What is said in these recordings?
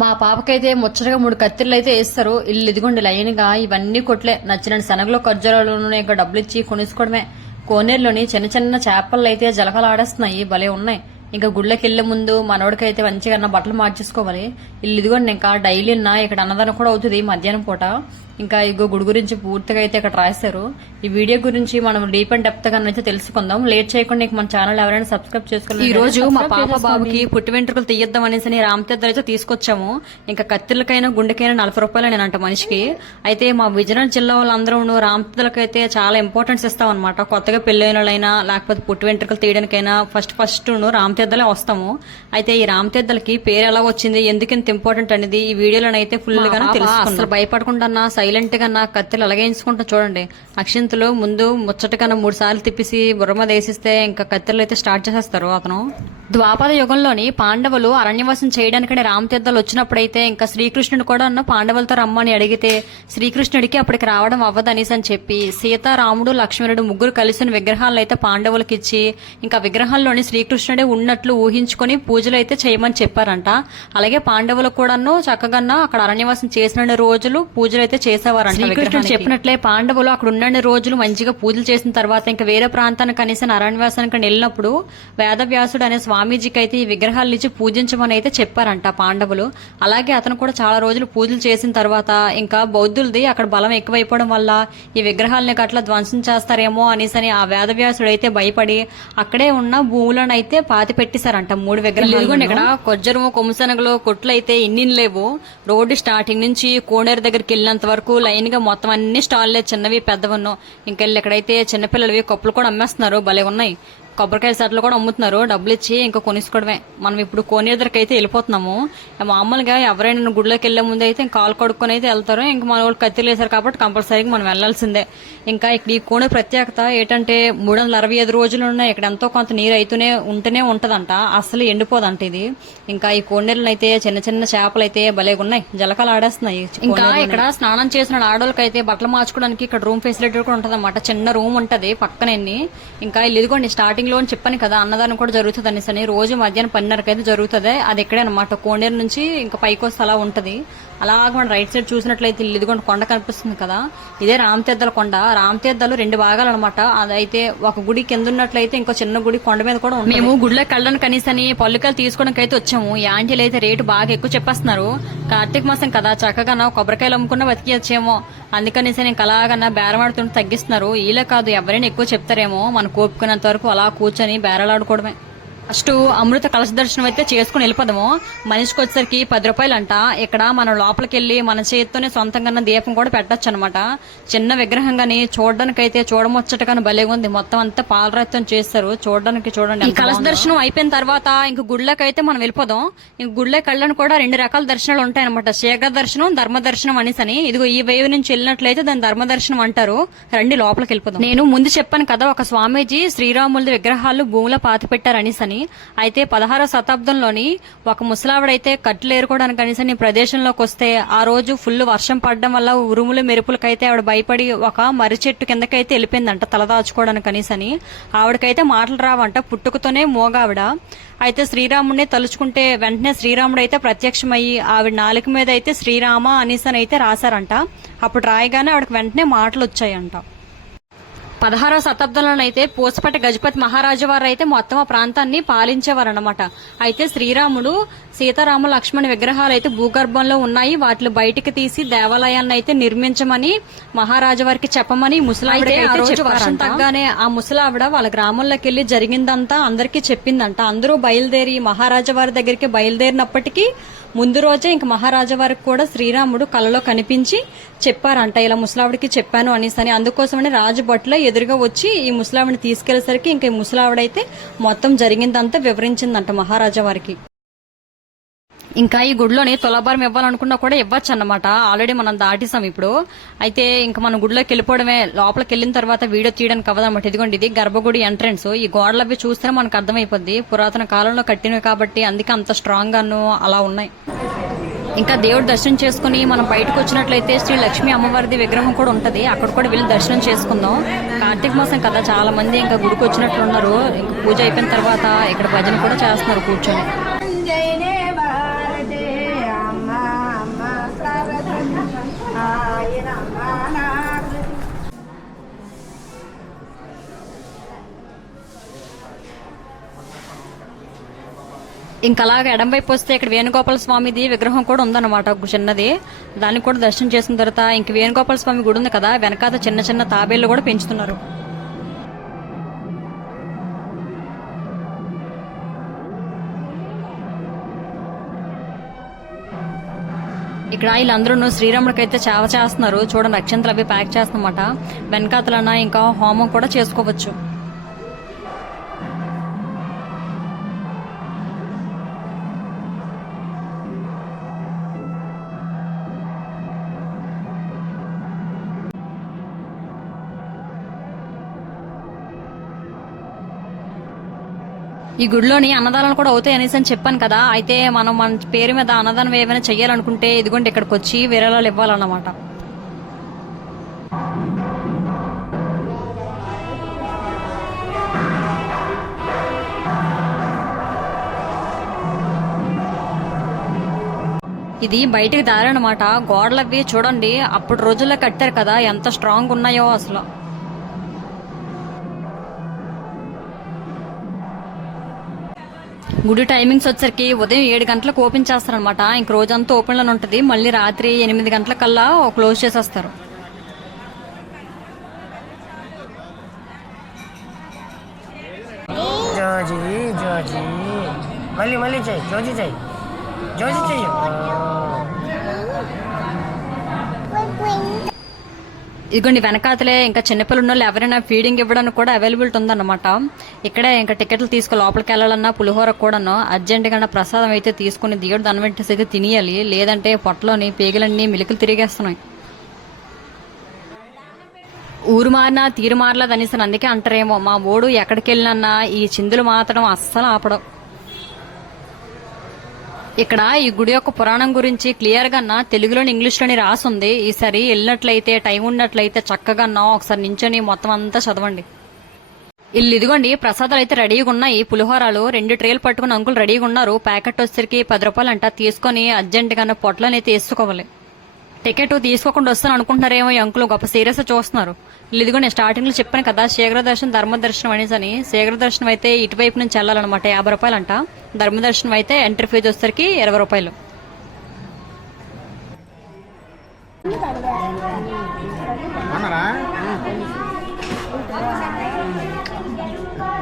మా పాపకైతే ముచ్చటగా మూడు కత్తిర్లు అయితే వేస్తారు. ఇల్లు ఇదిగోండి లైన్గా ఇవన్నీ కొట్లే. నచ్చిన శనగలో ఖర్జూరాలు ఇంకా డబ్బులు ఇచ్చి కొనేసుకోవడమే. కోనేరులోని చిన్న చిన్న చేపలు అయితే జలకలు ఆడేస్తున్నాయి భలే ఉన్నాయి. ఇంకా గుళ్ళకి వెళ్ళే ముందు మనోడికైతే మంచిగా అన్న బట్టలు మార్చేసుకోవాలి. ఇల్లు ఇదిగోండి ఇంకా డైలీ అన్న ఇక్కడ అన్నదానం కూడా అవుతుంది మధ్యాహ్నం పూట. ఇంకా ఇగో గుడి గురించి పూర్తిగా అయితే ఇక్కడ రాశారు. ఈ వీడియో గురించి మనం డీప్ అండ్ డెప్త్గా అయితే తెలుసుకుందాం. లేట్ చేయకుండా మన ఛానల్ ఎవరైనా సబ్స్క్రైబ్ చేసుకోవాలి ఈ రోజు మా పాప బాబుకి పుట్టి వెంట్రుకలు తీయద్దాం అనేసి రామతీర్థ అయితే తీసుకొచ్చాము. ఇంకా కత్తిలకైనా గుండెకైనా నలభై రూపాయలు నేనంట మనిషికి. అయితే మా విజయనగరం జిల్లా వాళ్ళందరూ రామతీర్థలకు అయితే చాలా ఇంపార్టెన్స్ ఇస్తాం అనమాట కొత్తగా పెళ్ళైన వాళ్ళైనా లేకపోతే పుట్టి వెంట్రుకలు తీయడానికైనా ఫస్ట్ ఫస్ట్ రామతీర్థలే వస్తాము. అయితే ఈ రామతీర్థలకి పేరు ఎలా వచ్చింది ఎందుకు ఇంత ఇంపార్టెంట్ అనేది ఈ వీడియోలో అయితే ఫుల్గా తెలుసుకుందాం. అసలు భయపడకుండా సైలెంట్గా నా కత్తిలు అలగేయించుకుంటూ చూడండి. అక్షింతలు ముందు ముచ్చటకన్నా మూడు సార్లు తిప్పిసి బుర్రమ మీద వేసిస్తే ఇంకా కత్తిలు అయితే స్టార్ట్ చేసేస్తారు అతను. ద్వాపర యుగంలోని పాండవులు అరణ్యవాసం చేయడానికని రామతీర్థాలు వచ్చినప్పుడైతే ఇంకా శ్రీకృష్ణుడు కూడా అన్న పాండవులతో రమ్మని అడిగితే శ్రీకృష్ణుడికి అప్పటికి రావడం అవ్వదనేసి అని చెప్పి సీత రాముడు లక్ష్మణుడు ముగ్గురు కలిసిన విగ్రహాలను అయితే పాండవులకి ఇచ్చి ఇంకా విగ్రహాల్లోని శ్రీకృష్ణుడే ఉన్నట్లు ఊహించుకొని పూజలు అయితే చేయమని చెప్పారంట. అలాగే పాండవులు కూడాను చక్కగా అక్కడ అరణ్యవాసం చేసిన రోజులు పూజలు అయితే చేసేవారంట శ్రీకృష్ణుడు చెప్పినట్లే పాండవులు అక్కడ ఉన్న రోజులు మంచిగా పూజలు చేసిన తర్వాత ఇంకా వేరే ప్రాంతానికి కనీసం అరణ్యవాసానికి వెళ్ళినప్పుడు వేదవ్యాసుడు అనే స్వామీజీకి అయితే ఈ విగ్రహాలు ఇచ్చి పూజించమని అయితే చెప్పారంట పాండవులు. అలాగే అతను కూడా చాలా రోజులు పూజలు చేసిన తర్వాత ఇంకా బౌద్ధులది అక్కడ బలం ఎక్కువైపోవడం వల్ల ఈ విగ్రహాలని అట్లా ధ్వంసం చేస్తారేమో అనేసి అని ఆ వేదవ్యాసుడు అయితే భయపడి అక్కడే ఉన్న భూములను అయితే పాతి పెట్టేశారంట మూడు విగ్రహాలు ఇక్కడ కొజ్జరము కొమ్మసనగలో కొట్లు అయితే ఇన్ని లేవు. రోడ్డు స్టార్టింగ్ నుంచి కోనేరు దగ్గరికి వెళ్ళినంత వరకు లైన్గా మొత్తం అన్ని స్టాల్లే చిన్నవి పెద్దవన్నో. ఇంకెళ్ళి ఎక్కడైతే చిన్నపిల్లలవి కప్పులు కూడా అమ్మేస్తున్నారు. భలే ఉన్నాయి. కొబ్బరికాయ సెట్లు కూడా అమ్ముతున్నారు. డబ్బులు ఇచ్చి ఇంకా కొనిసుకోవడమే. మనం ఇప్పుడు కోనేరు దగ్గరికి అయితే వెళ్ళిపోతున్నాము మామూలుగా ఎవరైనా గుడిలోకి వెళ్ళే ముందు అయితే ఇంకా కాలు కడుక్కొని అయితే వెళ్తారు. ఇంకా మన వాళ్ళు కత్తిలు వేశారు కాబట్టి కంపల్సరీగా మనం వెళ్ళాల్సిందే ఇంకా ఇక్కడ ఈ కోనే ప్రత్యేకత ఏంటంటే మూడు వందల అరవై ఐదు రోజులు ఉన్నాయి ఇక్కడ ఎంతో కొంత నీరు అయితేనే ఉంటేనే ఉంటదంట. అసలు ఎండిపోదంట ఇది. ఇంకా ఈ కోనేరులు అయితే చిన్న చిన్న చేపలు అయితే భలేగా ఉన్నాయి. జలకాలు ఆడేస్తున్నాయి ఇంకా ఇక్కడ స్నానం చేసిన ఆడవాళ్ళకి అయితే బట్టలు మార్చుకోవడానికి ఇక్కడ రూమ్ ఫెసిలిటీ కూడా ఉంటది చిన్న రూమ్ ఉంటది పక్కనే ఇంకా ఇల్లు ఇదిగోండి స్టార్టింగ్ లో అని చెప్పాను కదా అన్నదానం కూడా జరుగుతుంది అనేసి అని. రోజు మధ్యాహ్నం పన్నెండుకి అయితే జరుగుతుంది. అది ఎక్కడే అనమాట కోనేరు నుంచి ఇంకా పైకి వస్తే అలా ఉంటది. అలాగ మనం రైట్ సైడ్ చూసినట్లయితే ఇల్లు ఇదిగోండి కొండ కనిపిస్తుంది కదా. ఇదే రామతీర్థాల కొండ. రామతీర్థాలు రెండు భాగాలు అనమాట అదైతే ఒక గుడి కింద ఉన్నట్లయితే ఇంకో చిన్న గుడి కొండ మీద కూడా ఉంది మేము గుడిలోకి వెళ్ళడానికి కనీసం పల్లికాయలు తీసుకోవడానికి అయితే వచ్చాము. ఈ ఆంటీలు అయితే రేటు బాగా ఎక్కువ చెప్పేస్తున్నారు. కార్తీక మాసం కదా చక్కగా కొబ్బరికాయలు అమ్ముకున్నా బతికేయచ్చేమో. అందుకనేసి నేను అలాగన్నా బేరమాడుతుంటే తగ్గిస్తున్నారు. ఇలా కాదు ఎవరైనా ఎక్కువ చెప్తారేమో. మనం కోపుకున్నంత వరకు అలా కూర్చొని బేరలాడుకోవడమే. ఫస్ట్ అమృత కలశ దర్శనం అయితే చేసుకుని వెళ్ళిపోదాము. మనిషికి వచ్చేసరికి పది రూపాయలు అంట ఇక్కడ మనం లోపలికి వెళ్ళి మన చేతితోనే సొంతంగా దీపం కూడా పెట్టచ్చు అనమాట చిన్న విగ్రహం గాని చూడడానికి అయితే చూడముచ్చటగాని భలే ఉంది. మొత్తం అంతా పాలరాత్యం చేస్తారు. చూడడానికి చూడండి కలశ దర్శనం అయిపోయిన తర్వాత ఇంక గుళ్ళకి అయితే మనం వెళ్ళిపోదాం. ఇంక గుళ్ళకి వెళ్ళడానికి కూడా రెండు రకాల దర్శనాలు ఉంటాయి అనమాట శీఘ్ర దర్శనం ధర్మ దర్శనం అనేసని ఇదిగో ఈ వేవ్ నుంచి వెళ్ళినట్లయితే దాని ధర్మ దర్శనం అంటారు. రండి లోపలికి వెళ్ళిపోదాం. నేను ముందు చెప్పాను కదా ఒక స్వామీజీ శ్రీరాములది విగ్రహాలు భూమిలో పాతి అని అయితే పదహారో శతాబ్దంలోని ఒక ముసలావిడైతే కట్లు ఏరుకోవడానికి కనీసం ఈ ప్రదేశంలోకి వస్తే ఆ రోజు ఫుల్ వర్షం పడడం వల్ల ఉరుములు మెరుపులకైతే ఆవిడ భయపడి ఒక మర్రి చెట్టు కిందకైతే వెళ్ళిపోయిందంట తల దాచుకోవడానికి కనీసని. ఆవిడకైతే మాటలు రావంట పుట్టుకతోనే మోగావిడ. అయితే శ్రీరాముడిని తలుచుకుంటే వెంటనే శ్రీరాముడు అయితే ప్రత్యక్షమయ్యి ఆవిడ నాలుక మీద అయితే శ్రీరామ అనేసని అయితే రాశారంట. అప్పుడు రాయగానే ఆవిడకి వెంటనే మాటలు వచ్చాయంట పదహారవ శతాబ్దంలోనైతే పూసపట్టి గజపతి మహారాజు వారు అయితే మొత్తం ఆ ప్రాంతాన్ని పాలించేవారు అనమాట అయితే శ్రీరాముడు సీతారామ లక్ష్మణ విగ్రహాలు అయితే భూగర్భంలో ఉన్నాయి. వాటిని బయటికి తీసి దేవాలయాన్ని అయితే నిర్మించమని మహారాజు వారికి చెప్పమని ముసలావిడ ఆ రోజు వర్షం తగ్గానే ఆ ముసలావిడ వాళ్ళ గ్రామంలోకి వెళ్ళి జరిగిందంతా అందరికీ చెప్పిందంట. అందరూ బయలుదేరి మహారాజా వారి దగ్గరికి బయలుదేరినప్పటికీ ముందు రోజే ఇంక మహారాజా వారికి కూడా శ్రీరాముడు కలలో కనిపించి చెప్పారంట ఇలా ముసలావిడికి చెప్పాను అనేసి అని. అందుకోసమని రాజభట్లో ఎదురుగా వచ్చి ఈ ముసలావిడిని తీసుకెళ్ళేసరికి ఇంక ఈ ముసలావిడైతే మొత్తం జరిగిందంతా వివరించిందంట మహారాజా వారికి. ఇంకా ఈ గుడిలోని తులాభారం ఇవ్వాలనుకున్నా కూడా ఇవ్వచ్చు అన్నమాట ఆల్రెడీ మనం దాటిసాం ఇప్పుడు. అయితే ఇంకా మనం గుడిలోకి వెళ్ళిపోవడమే లోపలికి వెళ్ళిన తర్వాత వీడియో తీయడానికి అవ్వదన్నమాట. ఇదిగోండి ఇది గర్భగుడి ఎంట్రన్స్. ఈ గోడలు అవి చూస్తే మనకు అర్థమైపోద్ది. పురాతన కాలంలో కట్టినవి కాబట్టి అందుకే అంత స్ట్రాంగ్ గాను అలా ఉన్నాయి. ఇంకా దేవుడు దర్శనం చేసుకుని మనం బయటకు వచ్చినట్లయితే శ్రీ లక్ష్మీ అమ్మవారిది విగ్రహం కూడా ఉంటది. అక్కడ కూడా వెళ్ళి దర్శనం చేసుకుందాం. కార్తీక మాసం కదా చాలా మంది ఇంకా గుడికి వచ్చినట్లు ఉన్నారు ఇంకా పూజ అయిపోయిన తర్వాత ఇక్కడ భజన కూడా చేస్తున్నారు కూర్చొని. ఇంకా అలాగే ఎడం వైపు వస్తే ఇక్కడ వేణుగోపాల స్వామిది విగ్రహం కూడా ఉందన్నమాట ఒక చిన్నది. దాన్ని కూడా దర్శనం చేసిన తర్వాత ఇంక వేణుగోపాల స్వామి గుడి ఉంది కదా వెనకాత చిన్న చిన్న తాబేళ్ళు కూడా పెంచుతున్నారు. ఇక్కడ వీళ్ళందరూ శ్రీరాముడికి అయితే సేవ చేస్తున్నారు. చూడండి అక్షంతలు అవి ప్యాక్ చేస్తున్నమాట. వెనకాతలన్నా ఇంకా హోమం కూడా చేసుకోవచ్చు. ఈ గుడిలోని అన్నదానాలు కూడా అవుతాయి అనేసి అని చెప్పాను కదా. అయితే మనం మన పేరు మీద అన్నదానం ఏమైనా చెయ్యాలనుకుంటే ఇదిగోండి ఇక్కడికి వచ్చి విరాళాలు ఇవ్వాలన్నమాట. ఇది బయటికి దారి గోడలవి చూడండి అప్పుడు రోజుల్లో కట్టారు కదా ఎంత స్ట్రాంగ్ ఉన్నాయో అసలు. గుడి టైమింగ్స్ వచ్చరికి ఉదయం ఏడు గంటలకు ఓపెన్ చేస్తారనమాట ఇంక రోజంతా ఓపెన్ ఉంటుంది. మళ్ళీ రాత్రి ఎనిమిది గంటల కల్లా క్లోజ్ చేసేస్తారు. జోజీ జోజీ. మళ్ళీ మళ్ళీ చెయ్యి. జోజీ చెయ్యి. జోజీ చెయ్యి. ఇదిగోండి వెనకాతలే ఇంకా చిన్నపిల్లలు ఉన్న వాళ్ళు ఎవరైనా ఫీడింగ్ ఇవ్వడానికి కూడా అవైలబిలిటీ ఉందన్నమాట. ఇక్కడే ఇంకా టికెట్లు తీసుకుని లోపలికి వెళ్ళాలన్నా పులిహోర కూడాను అర్జెంటుగా ప్రసాదం అయితే తీసుకుని దిగడు దాని వెంటనే అయితే తినేయాలి. లేదంటే పొట్టలోని పేగులన్నీ మిలుకులు తిరిగేస్తున్నాయి. ఊరు మారినా తీరు మారలేదు అనేసి అందుకే అంటారేమో మా ఓడు ఎక్కడికి వెళ్ళినా ఈ చిందులు మాత్రం అస్సలు ఆపడం. ఇక్కడ ఈ గుడి యొక్క పురాణం గురించి క్లియర్గా తెలుగులోని ఇంగ్లీష్లోని రాసుంది. ఈసారి వెళ్ళినట్లయితే టైం ఉన్నట్లయితే చక్కగా ఒకసారి నించొని మొత్తం అంతా చదవండి. ఇల్లు ఇదిగోండి ప్రసాదాలు అయితే రెడీగా ఉన్నాయి. పులిహోరాలు రెండు ట్రేలు పట్టుకుని అంకులు రెడీగా ఉన్నారు. ప్యాకెట్ వచ్చేసరికి పది రూపాయలు అంట తీసుకొని అర్జెంట్గా పొట్లనైతే వేసుకోవాలి. టికెట్ తీసుకోకుండా వస్తాను అనుకుంటున్నారేమో ఈ అంకులు. గొప్ప సీరియస్ చూస్తున్నారు. ఇదిగో నేను స్టార్టింగ్లో చెప్పాను కదా శీఘ్ర దర్శనం ధర్మ దర్శనం అనేసి అని. శీఘ్ర దర్శనం అయితే ఇటువైపు నుంచి వెళ్ళాలన్నమాట. యాభై రూపాయలు అంట ధర్మ దర్శనం అయితే ఎంట్రీ ఫీజు వచ్చేసరికి ఇరవై రూపాయలు.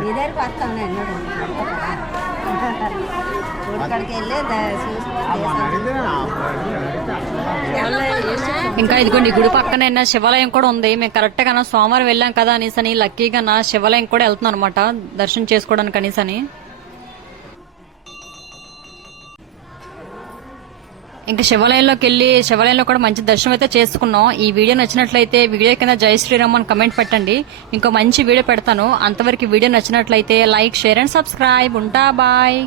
మీ దగ్గరికి వెళ్ళి ఇంకా ఇదిగోండి ఈ గుడి పక్కన శివాలయం కూడా ఉంది. మేము కరెక్ట్గా సోమవారం వెళ్ళాం కదా అనేసి అని లక్కీగా నా శివాలయం కూడా వెళ్తున్నాం అనమాట దర్శనం చేసుకోవడానికి అనేసి అని ఇంకా శివాలయంలోకి వెళ్ళి శివాలయంలో కూడా మంచి దర్శనం అయితే చేసుకున్నాం. ఈ వీడియో నచ్చినట్లయితే వీడియో కింద జై శ్రీరామ్ అని కమెంట్ పెట్టండి. ఇంకో మంచి వీడియో పెడతాను. అంతవరకు వీడియో నచ్చినట్లయితే లైక్ షేర్ అండ్ సబ్స్క్రైబ్ ఉంటా బాయ్